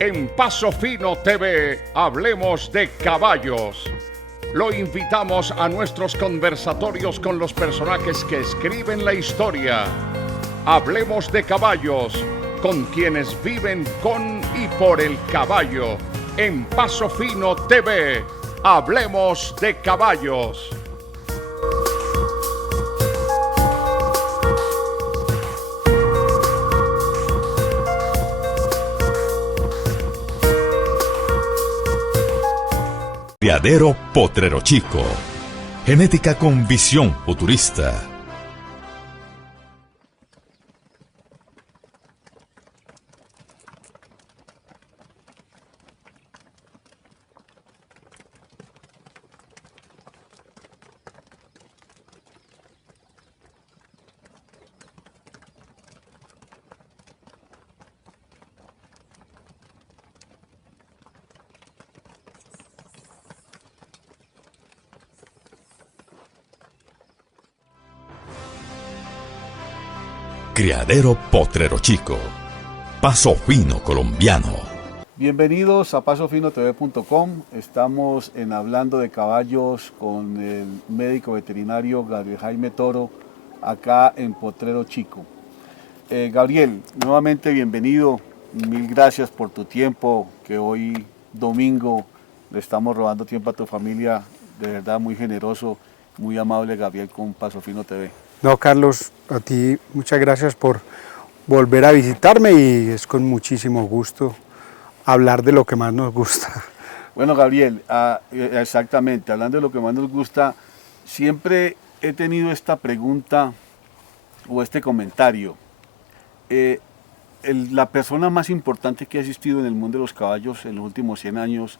En Paso Fino TV, hablemos de caballos. Lo invitamos a nuestros conversatorios con los personajes que escriben la historia. Hablemos de caballos, con quienes viven con y por el caballo. En Paso Fino TV, hablemos de caballos. Criadero Potrero Chico. Genética con visión futurista. Criadero Potrero Chico. Paso Fino colombiano. Bienvenidos a pasofinotv.com. Estamos en Hablando de Caballos con el médico veterinario Gabriel Jaime Toro, acá en Potrero Chico. Gabriel, nuevamente bienvenido. Mil gracias por tu tiempo, que hoy domingo le estamos robando tiempo a tu familia. De verdad, muy generoso, muy amable, Gabriel, con Paso Fino TV. No, Carlos, a ti muchas gracias por volver a visitarme y es con muchísimo gusto hablar de lo que más nos gusta. Bueno, Gabriel, exactamente, hablando de lo que más nos gusta, siempre he tenido esta pregunta o este comentario. La persona más importante que ha existido en el mundo de los caballos en los últimos 100 años,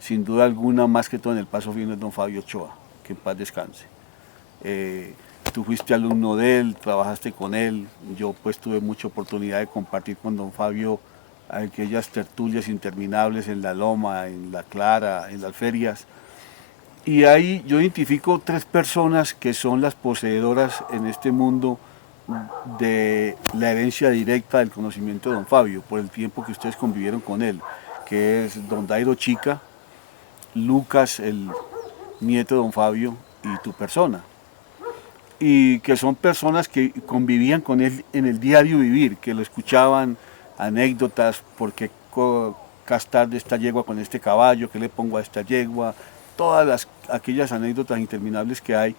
sin duda alguna, más que todo en el Paso Fino, es don Fabio Ochoa, que en paz descanse. Tú fuiste alumno de él, trabajaste con él, yo pues tuve mucha oportunidad de compartir con don Fabio aquellas tertulias interminables en la Loma, en la Clara, en las ferias. Y ahí yo identifico 3 personas que son las poseedoras en este mundo de la herencia directa del conocimiento de don Fabio, por el tiempo que ustedes convivieron con él, que es don Dairo Chica, Lucas, el nieto de don Fabio, y tu persona. Y que son personas que convivían con él en el diario vivir, que lo escuchaban, anécdotas, por qué castar de esta yegua con este caballo, qué le pongo a esta yegua, todas aquellas anécdotas interminables que hay.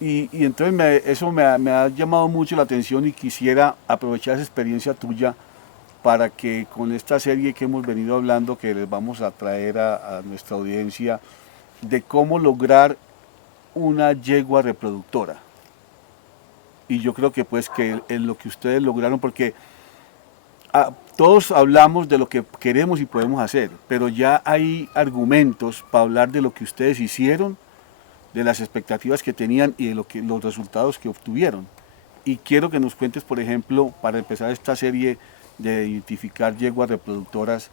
Y entonces eso me ha llamado mucho la atención y quisiera aprovechar esa experiencia tuya para que con esta serie que hemos venido hablando, que les vamos a traer a nuestra audiencia, de cómo lograr una yegua reproductora. Y yo creo que pues que es lo que ustedes lograron, porque todos hablamos de lo que queremos y podemos hacer, pero ya hay argumentos para hablar de lo que ustedes hicieron, de las expectativas que tenían y de los resultados que obtuvieron. Y quiero que nos cuentes, por ejemplo, para empezar esta serie de identificar yeguas reproductoras,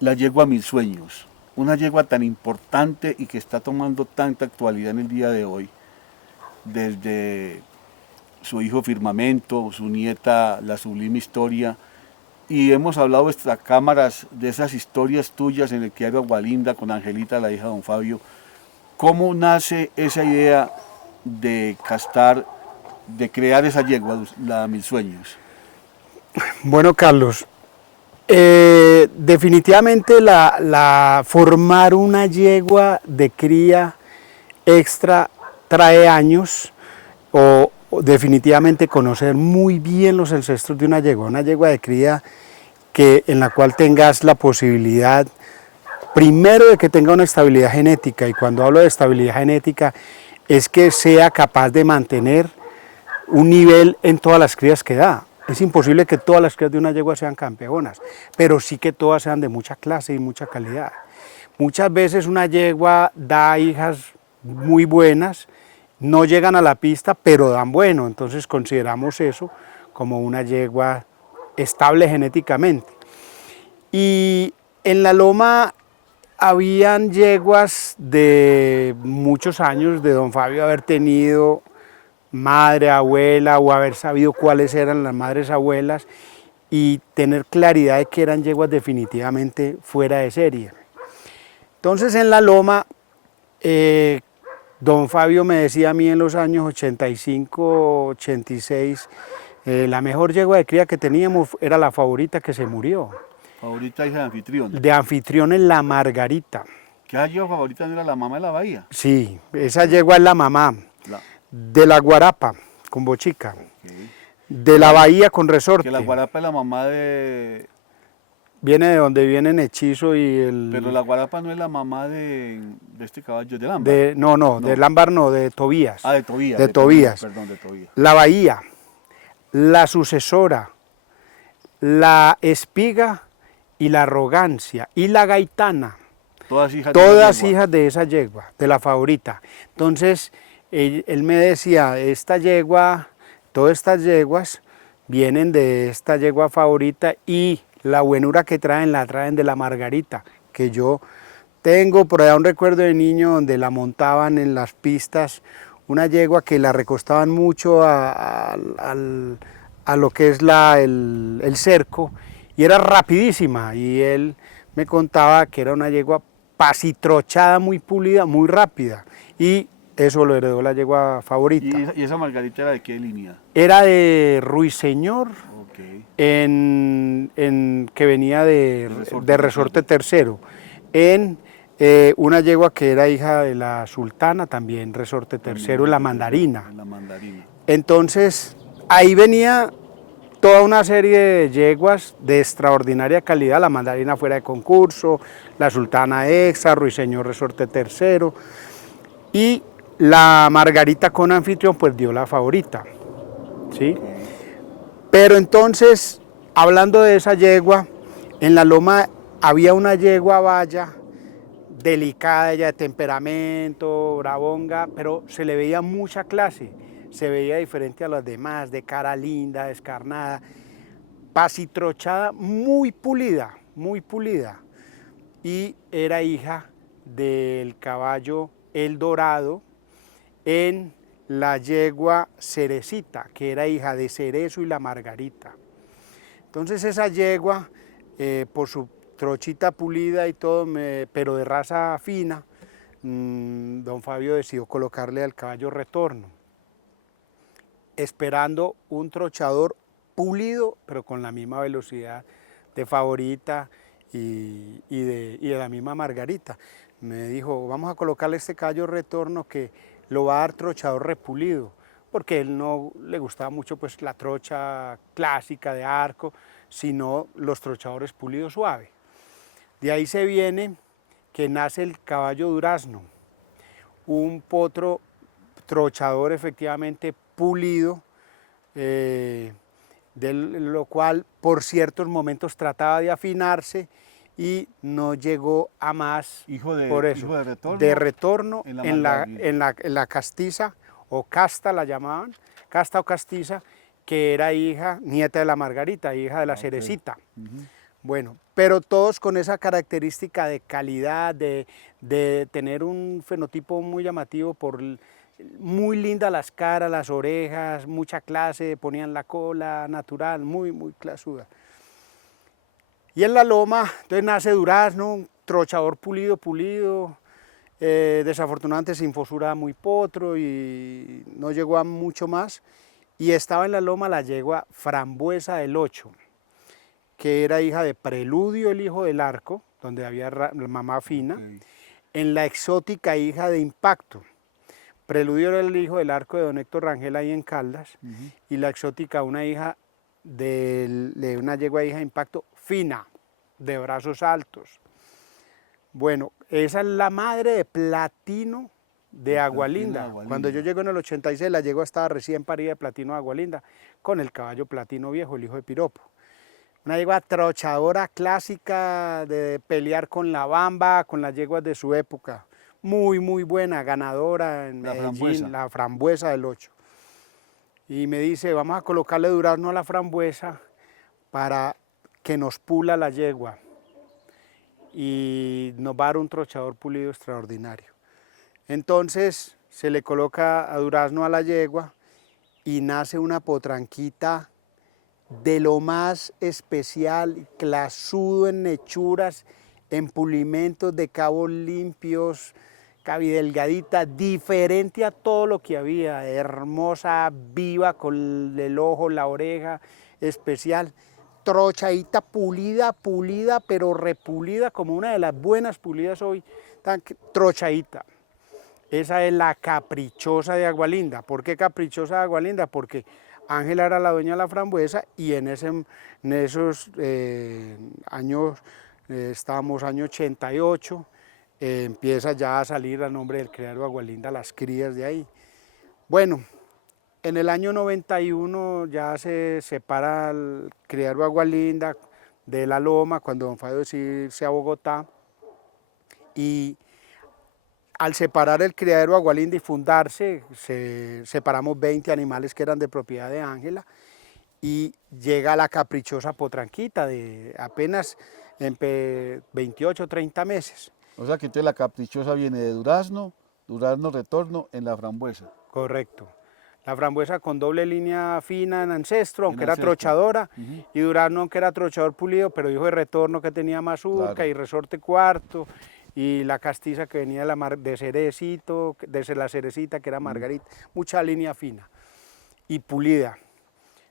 la yegua Mil Sueños. Una yegua tan importante y que está tomando tanta actualidad en el día de hoy, desde su hijo Firmamento, su nieta La Sublime Historia, y hemos hablado extra cámaras de esas historias tuyas en el diario Agualinda con Angelita, la hija de don Fabio. ¿Cómo nace esa idea de castar, de crear esa yegua, la Mil Sueños? Bueno, Carlos, definitivamente formar una yegua de cría extra trae años, o definitivamente conocer muy bien los ancestros de una yegua de cría en la cual tengas la posibilidad, primero, de que tenga una estabilidad genética, y cuando hablo de estabilidad genética es que sea capaz de mantener un nivel en todas las crías que da. Es imposible que todas las crías de una yegua sean campeonas, pero sí que todas sean de mucha clase y mucha calidad. Muchas veces una yegua da hijas muy buenas, no llegan a la pista, pero dan bueno, entonces consideramos eso como una yegua estable genéticamente. Y en la Loma habían yeguas de muchos años, de don Fabio haber tenido madre, abuela, o haber sabido cuáles eran las madres abuelas, y tener claridad de que eran yeguas definitivamente fuera de serie. Entonces en la loma, don Fabio me decía a mí en los años 85, 86, la mejor yegua de cría que teníamos era la Favorita, que se murió. Favorita hija de Anfitrión. De Anfitrión en La Margarita. ¿Qué ha yo Favorita no era la mamá de la bahía? Sí, esa yegua es la mamá. De la Guarapa, con Bochica. Okay. De la Bahía, con Resorte. Que la Guarapa es la mamá de... Viene de donde vienen Hechizo y el... Pero la Guarapa no es la mamá de este caballo de Lámbar. No, de Lámbar no, de Tobías. Ah, de Tobías. De Tobías. Perdón, de Tobías. La Bahía, la Sucesora, la Espiga y la Arrogancia y la Gaitana. Todas hijas de esa yegua, de la Favorita. Entonces, él me decía, esta yegua, todas estas yeguas vienen de esta yegua Favorita, y la buenura que traen, la traen de la Margarita, que yo tengo por allá un recuerdo de niño donde la montaban en las pistas, una yegua que la recostaban mucho a lo que es el cerco, y era rapidísima, y él me contaba que era una yegua pasitrochada, muy pulida, muy rápida, y eso lo heredó la yegua Favorita. ¿Y esa Margarita era de qué línea? Era de Ruiseñor, okay. Que venía de Resorte Tercero, en una yegua que era hija de la Sultana, también Resorte Tercero, en La Mandarina. En La Mandarina. Entonces, ahí venía toda una serie de yeguas de extraordinaria calidad, La Mandarina fuera de concurso, la Sultana extra, Ruiseñor Resorte Tercero, y la Margarita con Anfitrión pues dio la Favorita, ¿sí? Pero entonces, hablando de esa yegua, en la loma había una yegua valla, delicada, ella de temperamento, bravonga, pero se le veía mucha clase, se veía diferente a las demás, de cara linda, descarnada, pasitrochada, muy pulida, y era hija del caballo El Dorado en la yegua Cerecita, que era hija de Cerezo y la Margarita. Entonces esa yegua, por su trochita pulida y todo, pero de raza fina, don Fabio decidió colocarle al caballo Retorno, esperando un trochador pulido, pero con la misma velocidad de Favorita y de la misma Margarita. Me dijo, vamos a colocarle este caballo Retorno que lo va a dar trochador repulido, porque a él no le gustaba mucho pues la trocha clásica de arco, sino los trochadores pulidos suave. De ahí se viene que nace el caballo Durazno, un potro trochador efectivamente pulido, de lo cual por ciertos momentos trataba de afinarse y no llegó a más. Por eso, hijo de Retorno en la castiza, o casta la llamaban, casta o castiza, que era nieta de la Margarita, hija de la Cerecita. Bueno, pero todos con esa característica de calidad, de tener un fenotipo muy llamativo, muy linda las caras, las orejas, mucha clase, ponían la cola natural, muy clasuda. Y en la loma, entonces nace Durazno, un trochador pulido, desafortunadamente sin fosura, muy potro, y no llegó a mucho más. Y estaba en la loma la yegua Frambuesa del 8, que era hija de Preludio, el hijo del Arco, donde había mamá fina, en la exótica hija de Impacto. Preludio era el hijo del Arco de don Héctor Rangel ahí en Caldas, y la exótica una hija de una yegua hija de Impacto fina, de brazos altos. Bueno, esa es la madre de Platino de Agualinda. Cuando yo llego en el 86, la yegua estaba recién parida de Platino de Agualinda, con el caballo Platino Viejo, el hijo de Piropo. Una yegua trochadora clásica de pelear con la bamba, con las yeguas de su época. Muy buena, ganadora en Medellín, la Frambuesa del 8. Y me dice, vamos a colocarle Durazno a la Frambuesa para que nos pula la yegua y nos va a dar un trochador pulido extraordinario. Entonces se le coloca a Durazno a la yegua y nace una potranquita de lo más especial, clasudo en hechuras, en pulimentos de cabos limpios, cabidelgadita, diferente a todo lo que había, hermosa, viva, con el ojo, la oreja, especial, trochadita, pulida, pulida, pero repulida, como una de las buenas pulidas hoy, tan trochadita. Esa es la caprichosa de Agualinda. ¿Por qué caprichosa de Agualinda? Porque Ángela era la dueña de la frambuesa y en esos años, estábamos año 88, empieza ya a salir a nombre del criadero Agualinda las crías de ahí. Bueno, en el año 91 ya se separa el criadero Agualinda de La Loma, cuando don Fabio decide irse a Bogotá, y al separar el criadero Agualinda y fundarse, separamos 20 animales que eran de propiedad de Ángela, y llega la caprichosa potranquita de apenas 28 o 30 meses. O sea que entonces la caprichosa viene de Durazno, Durazno retorno en la frambuesa. Correcto. La frambuesa con doble línea fina en ancestro, aunque era ancestro. trochadora, y Durazno, aunque era trochador pulido, pero hijo de retorno que tenía mazurca, Claro. y resorte cuarto, y la castiza que venía de cerecito, de la cerecita que era margarita, mucha línea fina y pulida.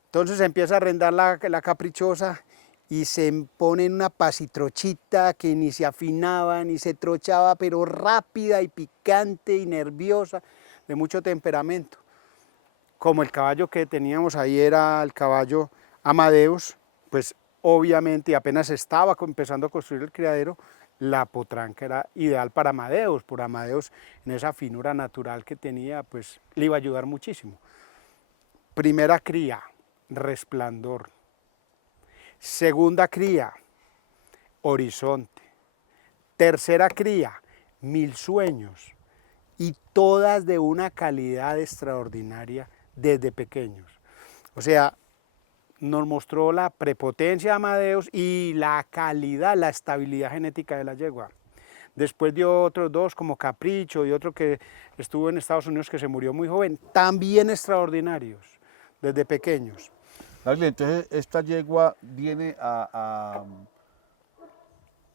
Entonces empieza a arrendar la caprichosa y se pone en una pasitrochita que ni se afinaba ni se trochaba, pero rápida y picante y nerviosa, de mucho temperamento. Como el caballo que teníamos ahí era el caballo Amadeus, pues obviamente apenas estaba empezando a construir el criadero, la potranca era ideal para Amadeus, por Amadeus en esa finura natural que tenía, pues le iba a ayudar muchísimo. Primera cría, Resplandor. Segunda cría, Horizonte. Tercera cría, Mil Sueños. Y todas de una calidad extraordinaria desde pequeños. O sea, nos mostró la prepotencia de Amadeus y la calidad, la estabilidad genética de la yegua. Después dio otros dos como Capricho y otro que estuvo en Estados Unidos que se murió muy joven, también extraordinarios, desde pequeños. Gabriel, entonces esta yegua viene a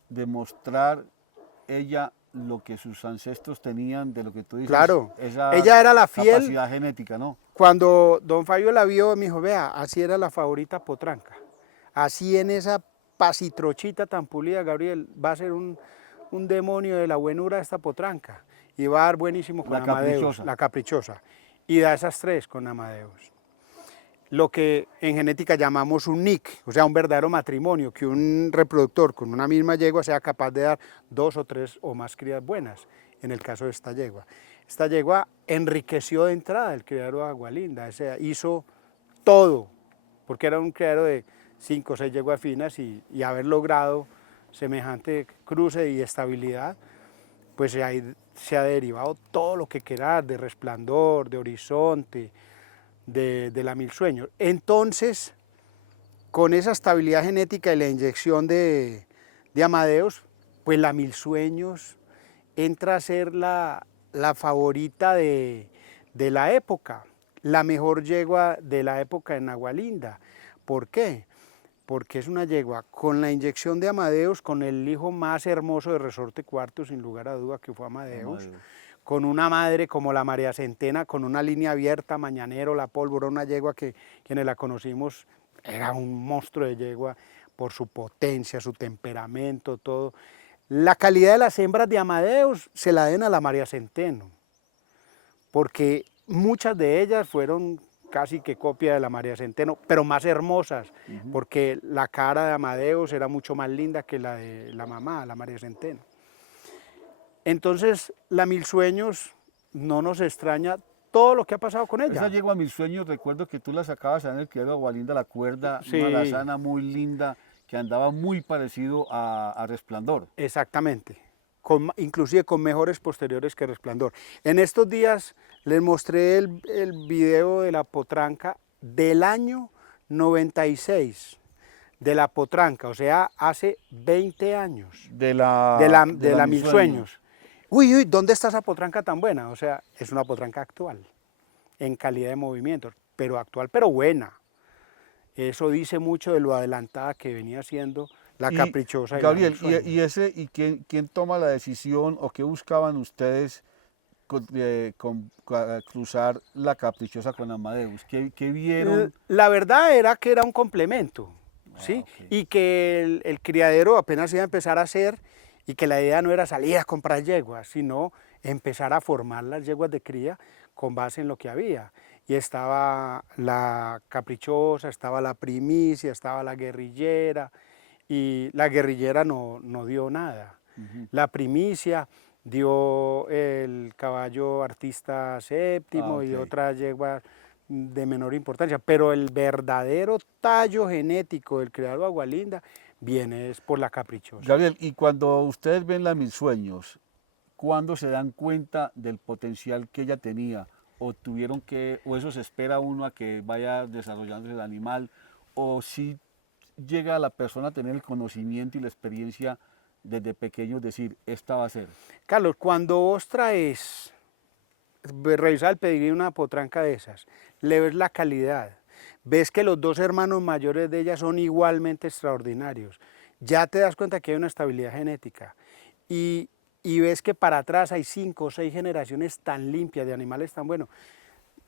demostrar ella lo que sus ancestros tenían, de lo que tú dices. Claro, esa ella era la fiel. Capacidad genética, ¿no? Cuando don Fabio la vio, me dijo, vea, así era la favorita potranca. Así en esa pasitrochita tan pulida, Gabriel, va a ser un demonio de la buenura de esta potranca. Y va a dar buenísimo con Amadeus, la caprichosa. Y da esas tres con Amadeus. Lo que en genética llamamos un NIC, o sea, un verdadero matrimonio, que un reproductor con una misma yegua sea capaz de dar 2 o 3 o más crías buenas, en el caso de esta yegua. Esta yegua enriqueció de entrada el criadero de Agualinda, o sea, hizo todo, porque era un criadero de 5 o 6 yeguas finas y haber logrado semejante cruce y estabilidad, pues ahí se ha derivado todo lo que quieras, de Resplandor, de Horizonte, de la Mil Sueños. Entonces, con esa estabilidad genética y la inyección de Amadeus, pues la Mil Sueños entra a ser la favorita de la época, la mejor yegua de la época en Agualinda. ¿Por qué? Porque es una yegua con la inyección de Amadeus, con el hijo más hermoso de Resorte Cuarto, sin lugar a duda, que fue Amadeus. Con una madre como la María Centena, con una línea abierta, Mañanero, La Pólvora, una yegua que quienes la conocimos era un monstruo de yegua por su potencia, su temperamento, todo. La calidad de las hembras de Amadeus se la den a la María Centeno, porque muchas de ellas fueron casi que copia de la María Centeno, pero más hermosas, porque la cara de Amadeus era mucho más linda que la de la mamá, la María Centeno. Entonces, la Mil Sueños no nos extraña todo lo que ha pasado con ella. Esa yegua Mil Sueños, recuerdo que tú la sacabas en el criadero de Agualinda, la cuerda, sí, una alazana muy linda, que andaba muy parecido a Resplandor. Exactamente, inclusive con mejores posteriores que Resplandor. En estos días les mostré el video de la potranca del año 96. De la potranca, o sea, hace 20 años. De la Mil Sueños. Uy, ¿dónde está esa potranca tan buena? O sea, es una potranca actual, en calidad de movimientos, pero actual, pero buena. Eso dice mucho de lo adelantada que venía siendo la Y, caprichosa. Gabriel, Mil Sueños. quién toma la decisión o qué buscaban ustedes cruzar la caprichosa con Amadeus? ¿Qué vieron? La verdad era que era un complemento, Ah, ¿sí? ok. Y que el criadero apenas iba a empezar a hacer y que la idea no era salir a comprar yeguas, sino empezar a formar las yeguas de cría con base en lo que había. Y estaba la caprichosa, estaba la primicia, estaba la guerrillera, y la guerrillera no dio nada. La primicia dio el caballo artista Ah, séptimo y ok. otras yeguas de menor importancia, pero el verdadero tallo genético del criadero Agualinda viene es por la caprichosa. Gabriel, y cuando ustedes ven la Mil Sueños, ¿cuándo se dan cuenta del potencial que ella tenía? ¿O tuvieron que, o eso se espera uno a que vaya desarrollándose el animal? ¿O si llega la persona a tener el conocimiento y la experiencia desde pequeño, decir, esta va a ser? Carlos, cuando vos traes, revisar el pedigrí de una potranca de esas, le ves la calidad, ves que los dos hermanos mayores de ella son igualmente extraordinarios, ya te das cuenta que hay una estabilidad genética y ves que para atrás hay 5 o 6 generaciones tan limpias de animales tan buenos.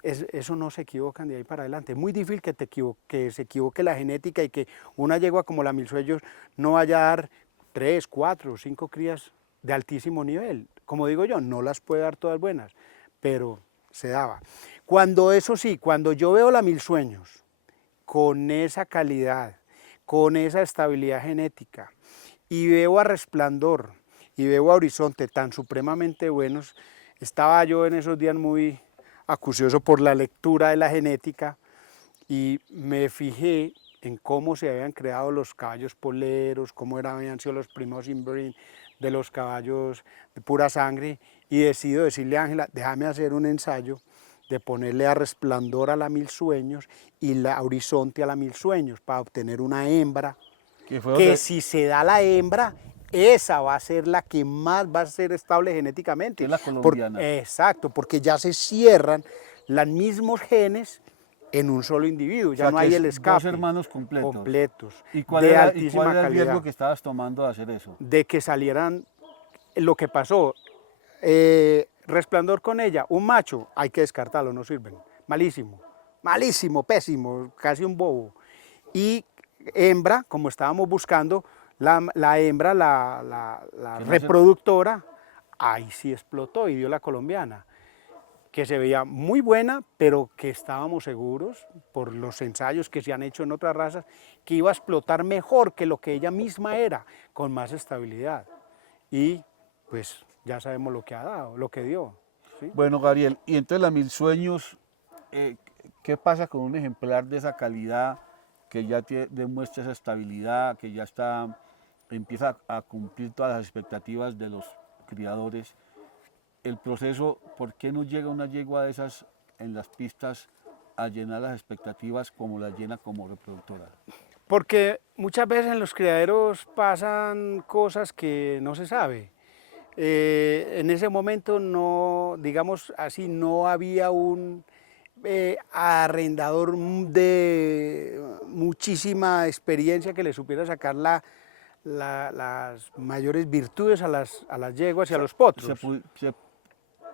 Eso no se equivocan de ahí para adelante. Es muy difícil que se equivoque la genética y que una yegua como la Mil Sueños no vaya a dar 3, 4 o 5 crías de altísimo nivel. Como digo yo, no las puede dar todas buenas, pero se daba. Cuando eso sí, cuando yo veo la Mil Sueños con esa calidad, con esa estabilidad genética, y veo a Resplandor y veo a Horizonte tan supremamente buenos, estaba yo en esos días muy acucioso por la lectura de la genética y me fijé en cómo se habían creado los caballos poleros, habían sido los primeros inbreeding de los caballos de pura sangre, y decido decirle a Ángela, déjame hacer un ensayo de ponerle a Resplandor a la Mil Sueños y a Horizonte a la Mil Sueños para obtener una hembra, Que fue que donde, si se da la hembra, esa va a ser la que más va a ser estable genéticamente. que es la colombiana. Exacto, porque ya se cierran los mismos genes en un solo individuo, O ya sea, no que hay es el dos escape. hermanos completos. Completos, ¿Y de y cuál altísima era el riesgo calidad, que estabas tomando de hacer eso? de que salieran lo que pasó. Resplandor con ella, un macho, hay que descartarlo, no sirven. Malísimo, malísimo, pésimo, casi un bobo. Y hembra, como estábamos buscando, la hembra, la Que no se- reproductora, ahí sí explotó y dio la colombiana, que se veía muy buena, pero que estábamos seguros, por los ensayos que se han hecho en otras razas, que iba a explotar mejor que lo que ella misma era, con más estabilidad. Y pues ya sabemos lo que ha dado, lo que dio. ¿sí? Bueno, Gabriel, y entonces la Mil Sueños, eh, ¿qué pasa con un ejemplar de esa calidad que ya demuestra esa estabilidad, que ya empieza a cumplir todas las expectativas de los criadores? El proceso, ¿por qué no llega una yegua de esas en las pistas a llenar las expectativas como las llena como reproductora? Porque muchas veces en los criaderos pasan cosas que no se sabe. En ese momento no, digamos así, no había un arrendador de muchísima experiencia que le supiera sacar las mayores virtudes a las yeguas y a los potros. Se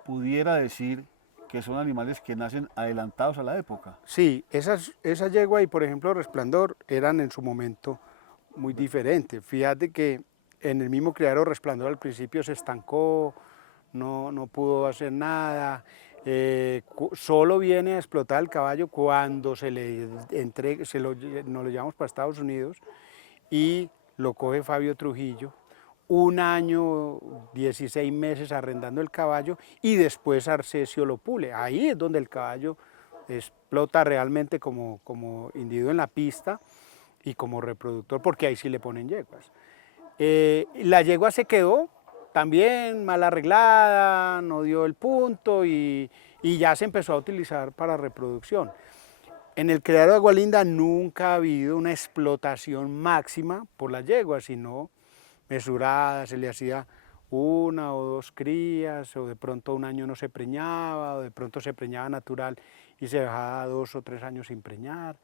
pudiera decir que son animales que nacen adelantados a la época. Sí, esa yegua y por ejemplo Resplandor eran en su momento muy diferentes. Fíjate que en el mismo criadero Resplandor al principio se estancó, no pudo hacer nada, solo viene a explotar el caballo cuando se le entrega, nos lo llevamos para Estados Unidos y lo coge Fabio Trujillo, un año, 16 meses arrendando el caballo y después Arcesio lo pule. Ahí es donde el caballo explota realmente como individuo en la pista y como reproductor, porque ahí sí le ponen yeguas. La yegua se quedó también mal arreglada, no dio el punto y ya se empezó a utilizar para reproducción. En el criadero de Agualinda nunca ha habido una explotación máxima por las yeguas, sino mesurada, se le hacía 1 o 2 crías, o de pronto un año no se preñaba, o de pronto se preñaba natural y se dejaba 2 o 3 años sin preñar,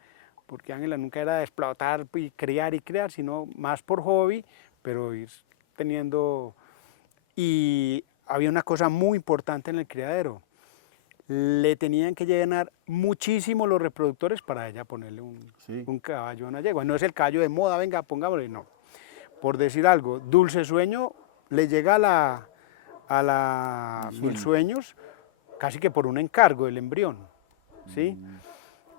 porque Ángela nunca era de explotar y criar, sino más por hobby, pero ir teniendo... Y había una cosa muy importante en el criadero, le tenían que llenar muchísimo los reproductores para ella ponerle un caballo a una yegua. No es el caballo de moda, venga, pongámosle, no. Por decir algo, Dulce Sueño le llega a la Mil Sueños casi que por un encargo del embrión, ¿sí?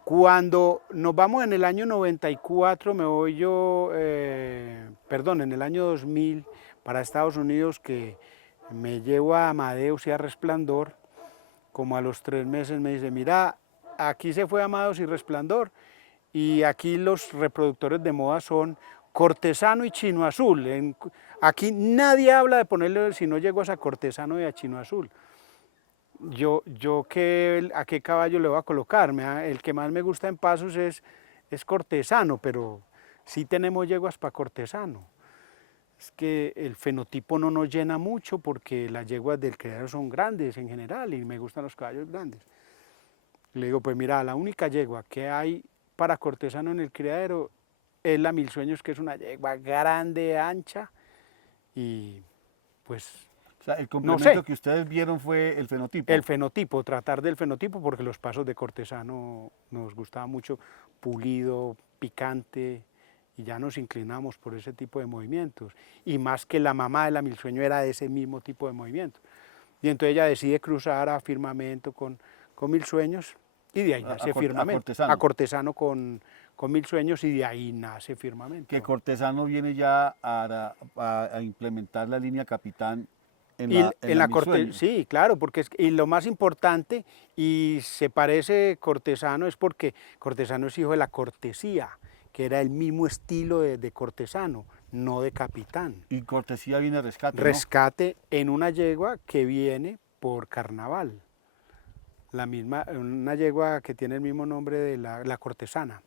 Cuando nos vamos en el año 94, me voy yo, en el año 2000 para Estados Unidos, que me llevo a Amadeus y a Resplandor. Como a los 3 meses me dice, mira, aquí se fue Amadeus y Resplandor, y aquí los reproductores de moda son Cortesano y Chino Azul. Aquí nadie habla de ponerle sino yeguas a Cortesano y a Chino Azul. Yo ¿a qué caballo le voy a colocar? El que más me gusta en Pasos es Cortesano, pero sí tenemos yeguas para Cortesano. Es que el fenotipo no nos llena mucho porque las yeguas del criadero son grandes en general y me gustan los caballos grandes. Le digo, pues mira, la única yegua que hay para Cortesano en el criadero es la Mil Sueños, que es una yegua grande, ancha, y pues... O sea, el complemento que ustedes vieron fue el fenotipo. El fenotipo, tratar del fenotipo, porque los pasos de Cortesano nos gustaba mucho, pulido, picante, y ya nos inclinamos por ese tipo de movimientos. Y más que la mamá de la Mil Sueño era de ese mismo tipo de movimientos. Y entonces ella decide cruzar a Firmamento con Mil Sueños, y de ahí nace Firmamento. A Cortesano con Mil Sueños, y de ahí nace Firmamento. Que Cortesano viene ya a implementar la línea Capitán en la Mil Sueños. Sí, claro, porque y lo más importante, y se parece Cortesano, es porque Cortesano es hijo de la cortesía, que era el mismo estilo de Cortesano, no de Capitán. Y cortesía viene rescate, ¿no? Rescate en una yegua que viene por carnaval. La misma, una yegua que tiene el mismo nombre de la cortesana.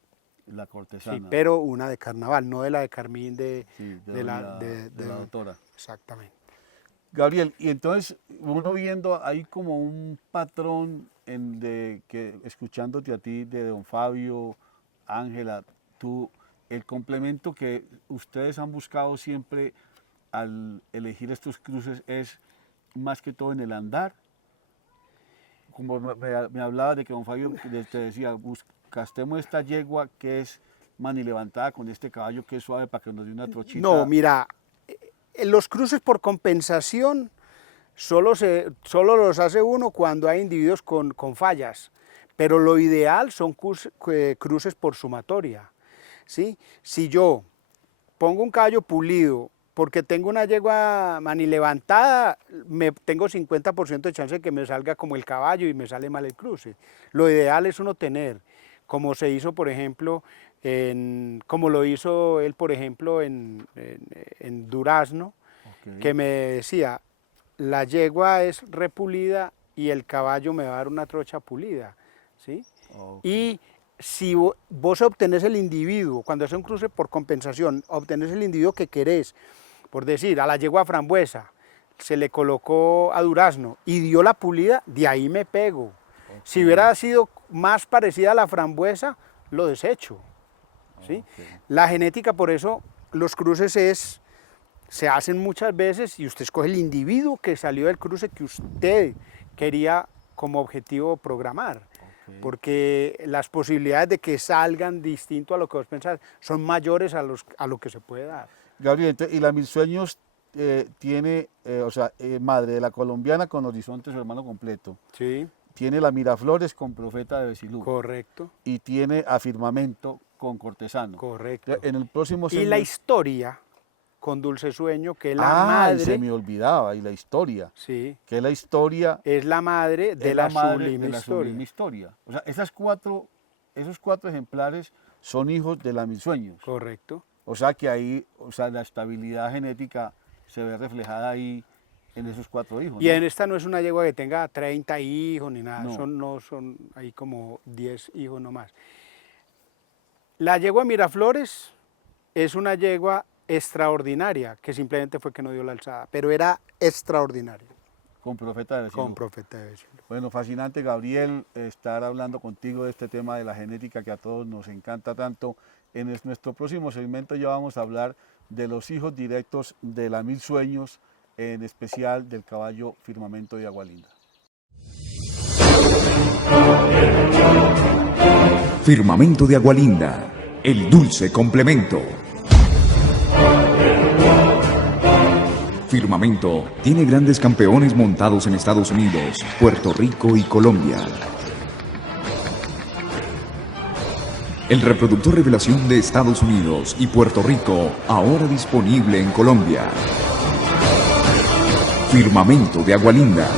La cortesana. Sí, pero una de carnaval, no de la de Carmín de la doctora. Exactamente. Gabriel, y entonces uno viendo ahí como un patrón que escuchándote a ti de don Fabio, Ángela, tú, el complemento que ustedes han buscado siempre al elegir estos cruces es más que todo en el andar. Como me hablaba de que don Fabio te decía, gastemos esta yegua que es manilevantada con este caballo que es suave para que nos dé una trochita. No, mira, los cruces por compensación solo los hace uno cuando hay individuos con fallas, pero lo ideal son cruces por sumatoria, ¿sí? Si yo pongo un caballo pulido porque tengo una yegua manilevantada, tengo 50% de chance de que me salga como el caballo y me sale mal el cruce. Lo ideal es uno tener, como se hizo, por ejemplo, como lo hizo él, por ejemplo, en Durazno, que me decía, la yegua es repulida y el caballo me va a dar una trocha pulida, ¿sí? Y si vos obtenés el individuo, cuando haces un cruce por compensación, obtenés el individuo que querés, por decir, a la yegua Frambuesa, se le colocó a Durazno y dio la pulida, de ahí me pego. Si hubiera sido más parecida a la Frambuesa, lo desecho, ¿sí? La genética, por eso, los cruces se hacen muchas veces y usted escoge el individuo que salió del cruce que usted quería como objetivo programar. Porque las posibilidades de que salgan distinto a lo que vos pensás son mayores a lo que se puede dar. Gabriel, y la Mil Sueños tiene, madre de la colombiana con Horizonte, su hermano completo. Sí. Tiene la Miraflores con Profeta de Besilú. Correcto. Y tiene a Firmamento con Cortesano. Correcto. En el próximo y la historia con Dulce Sueño, que es la madre... se me olvidaba, y la historia. Sí. Que la historia... Es la madre de la sublime historia. O sea, esos cuatro ejemplares son hijos de la Mil Sueños. Correcto. O sea que ahí, la estabilidad genética se ve reflejada ahí en esos 4 hijos. Y en esta no es una yegua que tenga 30 hijos ni nada, no. Son ahí como 10 hijos nomás. La yegua Miraflores es una yegua extraordinaria, que simplemente fue que no dio la alzada, pero era extraordinaria. Con Profeta del Cielo. Con Profeta del Cielo. Bueno, fascinante, Gabriel, estar hablando contigo de este tema de la genética que a todos nos encanta tanto. En nuestro próximo segmento ya vamos a hablar de los hijos directos de la Mil Sueños, en especial del caballo Firmamento de Agualinda. Firmamento de Agualinda, el dulce complemento. Firmamento tiene grandes campeones montados en Estados Unidos, Puerto Rico y Colombia. El reproductor revelación de Estados Unidos y Puerto Rico, ahora disponible en Colombia. Firmamento de Agualinda.